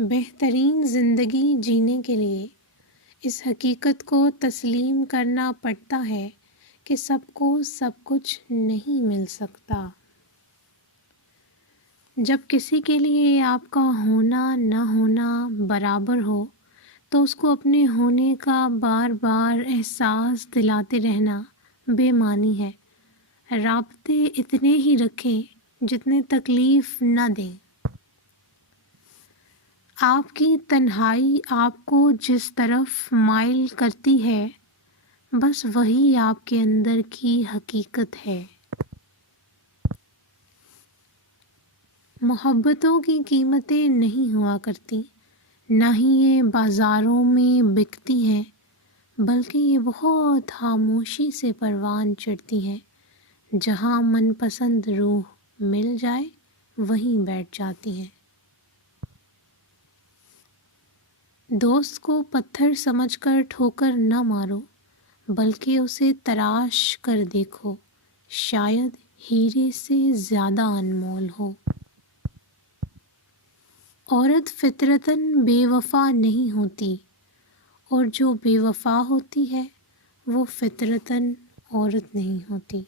بہترین زندگی جینے کے لیے اس حقیقت کو تسلیم کرنا پڑتا ہے کہ سب کو سب کچھ نہیں مل سکتا۔ جب کسی کے لیے آپ کا ہونا نہ ہونا برابر ہو تو اس کو اپنے ہونے کا بار بار احساس دلاتے رہنا بے معنی ہے۔ رابطے اتنے ہی رکھیں جتنے تکلیف نہ دیں۔ آپ کی تنہائی آپ کو جس طرف مائل کرتی ہے بس وہی آپ کے اندر کی حقیقت ہے۔ محبتوں کی قیمتیں نہیں ہوا کرتی، نہ ہی یہ بازاروں میں بکتی ہیں، بلکہ یہ بہت خاموشی سے پروان چڑھتی ہیں۔ جہاں من پسند روح مل جائے وہیں بیٹھ جاتی ہیں۔ دوست کو پتھر سمجھ کر ٹھوکر نہ مارو، بلکہ اسے تراش کر دیکھو، شاید ہیرے سے زیادہ انمول ہو۔ عورت فطرتاً بے وفا نہیں ہوتی، اور جو بے وفا ہوتی ہے وہ فطرتاً عورت نہیں ہوتی۔